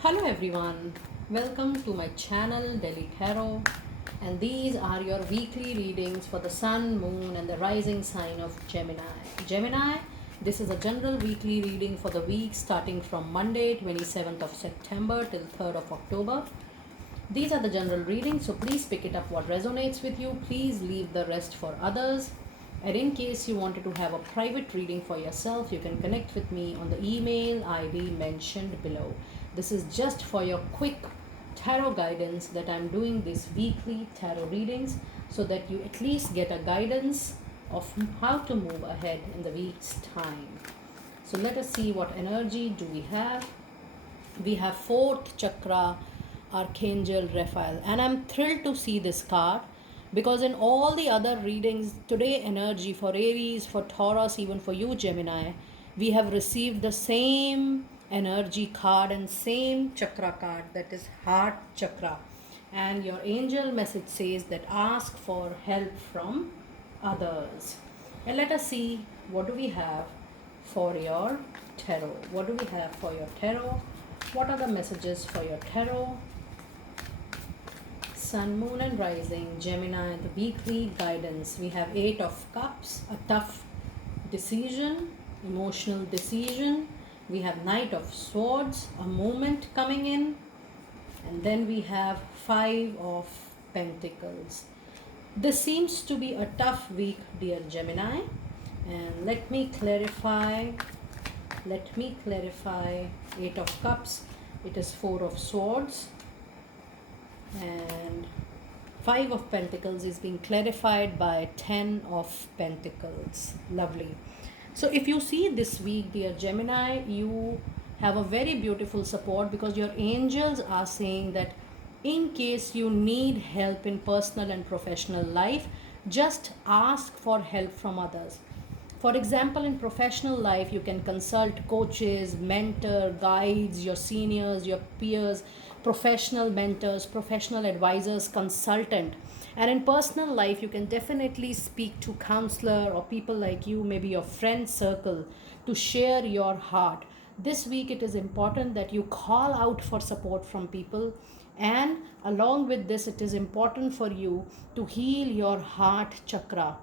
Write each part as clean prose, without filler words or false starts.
Hello everyone, welcome to my channel Delhi Tarot, and these are your weekly readings for the Sun, Moon and the rising sign of Gemini. Gemini, this is a general weekly reading for the week starting from Monday 27th of September till 3rd of October. These are the general readings, so please pick it up what resonates with you. Please leave the rest for others. And in case you wanted to have a private reading for yourself, you can connect with me on the email ID mentioned below. This is just for your quick tarot guidance that I'm doing these weekly tarot readings so that you at least get a guidance of how to move ahead in the week's time. So let us see what energy do we have. We have fourth chakra Archangel Raphael, and I'm thrilled to see this card because in all the other readings today, energy for Aries, for Taurus, even for you Gemini, we have received the same energy card and same chakra card, that is heart chakra. And your angel message says that ask for help from others. And let us see what do we have for your tarot. What do we have for your tarot? What are the messages for your tarot? Sun, Moon and Rising, Gemini, the weekly guidance. We have Eight of Cups, a tough decision, emotional decision. We have Knight of Swords, a moment coming in. And then we have Five of Pentacles. This seems to be a tough week, dear Gemini. And let me clarify. Eight of Cups, it is Four of Swords. And Five of Pentacles is being clarified by Ten of Pentacles. Lovely. So if you see this week, dear Gemini, you have a very beautiful support because your angels are saying that in case you need help in personal and professional life, just ask for help from others. For example, in professional life, you can consult coaches, mentor, guides, your seniors, your peers, professional mentors, professional advisors, consultant. And in personal life, you can definitely speak to counselor or people like you, maybe your friend circle, to share your heart. This week, it is important that you call out for support from people. And along with this, it is important for you to heal your heart chakra.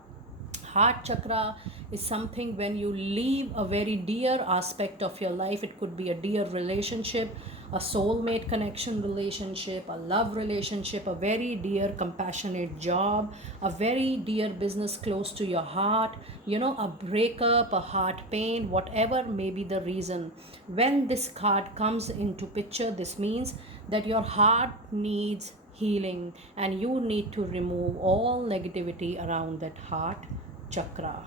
Heart chakra is something when you leave a very dear aspect of your life. It could be a dear relationship, a soulmate connection relationship, a love relationship, a very dear compassionate job, a very dear business close to your heart, a breakup, a heart pain, whatever may be the reason. When this card comes into picture, this means that your heart needs healing and you need to remove all negativity around that heart chakra.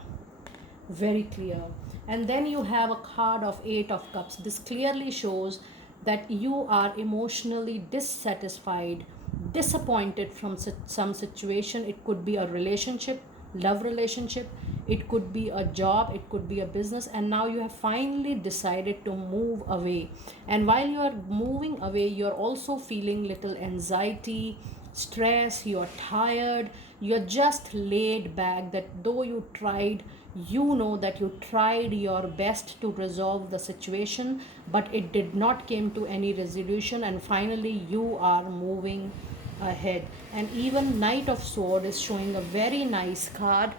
Very clear. And then you have a card of Eight of Cups. This clearly shows that you are emotionally dissatisfied, disappointed from some situation. It could be a relationship, love relationship, it could be a job, it could be a business, and now you have finally decided to move away. And while you are moving away, you are also feeling little anxiety, stress, you are tired, you're just laid back, that though you tried, that you tried your best to resolve the situation, but it did not came to any resolution, and finally you are moving ahead. And even Knight of Sword is showing a very nice card,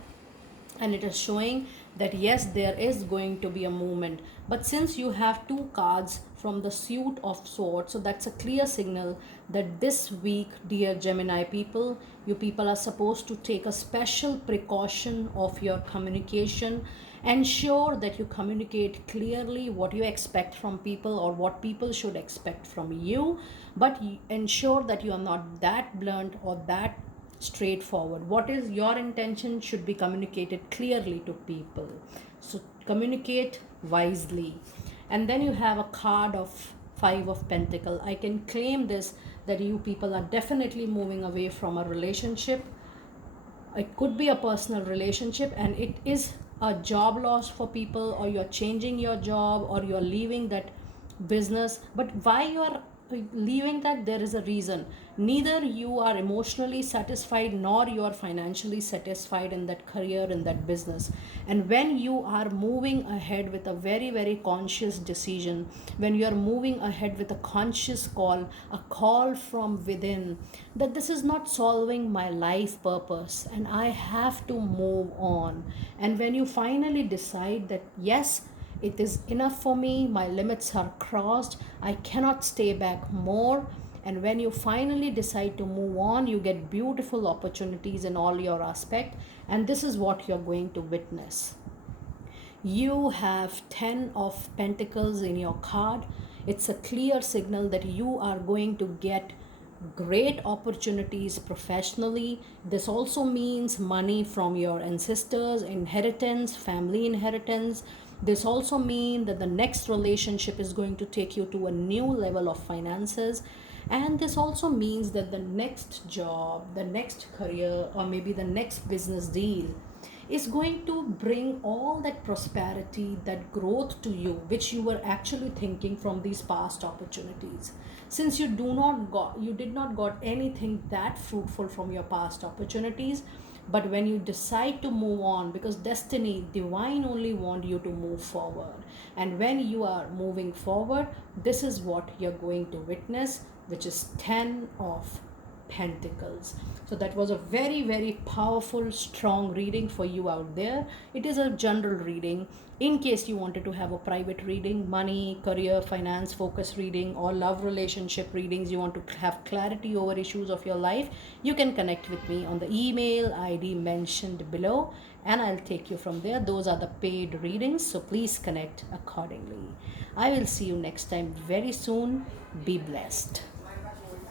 and it is showing that yes, there is going to be a movement. But since you have two cards from the suit of swords, so that's a clear signal that this week, dear Gemini people, you people are supposed to take a special precaution of your communication. Ensure that you communicate clearly what you expect from people or what people should expect from you, but ensure that you are not that blunt or that straightforward. What is your intention should be communicated clearly to people. So communicate wisely. And then you have a card of Five of Pentacle. I can claim this, that you people are definitely moving away from a relationship. It could be a personal relationship, and it is a job loss for people, or you're changing your job, or you're leaving that business. But why you are leaving that, there is a reason. Neither you are emotionally satisfied nor you are financially satisfied in that career, in that business. And when you are moving ahead with a very very conscious decision, when you are moving ahead with a conscious call, a call from within, that this is not solving my life purpose and I have to move on. And when you finally decide that yes, it is enough for me, my limits are crossed, I cannot stay back more. And when you finally decide to move on, you get beautiful opportunities in all your aspect. And this is what you're going to witness. You have 10 of pentacles in your card. It's a clear signal that you are going to get great opportunities professionally. This also means money from your ancestors, inheritance, family inheritance. This also means that the next relationship is going to take you to a new level of finances. And this also means that the next job, the next career, or maybe the next business deal is going to bring all that prosperity, that growth to you, which you were actually thinking from these past opportunities. Since you did not got anything that fruitful from your past opportunities, but when you decide to move on, because destiny, divine only want you to move forward. And when you are moving forward, this is what you're going to witness, which is 10 of Pentacles. So that was a very very powerful strong reading for you out there. It is a general reading. In case you wanted to have a private reading, money, career, finance focus reading, or love relationship readings, you want to have clarity over issues of your life, you can connect with me on the email ID mentioned below, and I'll take you from there. Those are the paid readings, so please connect accordingly. I will see you next time very soon. Be blessed.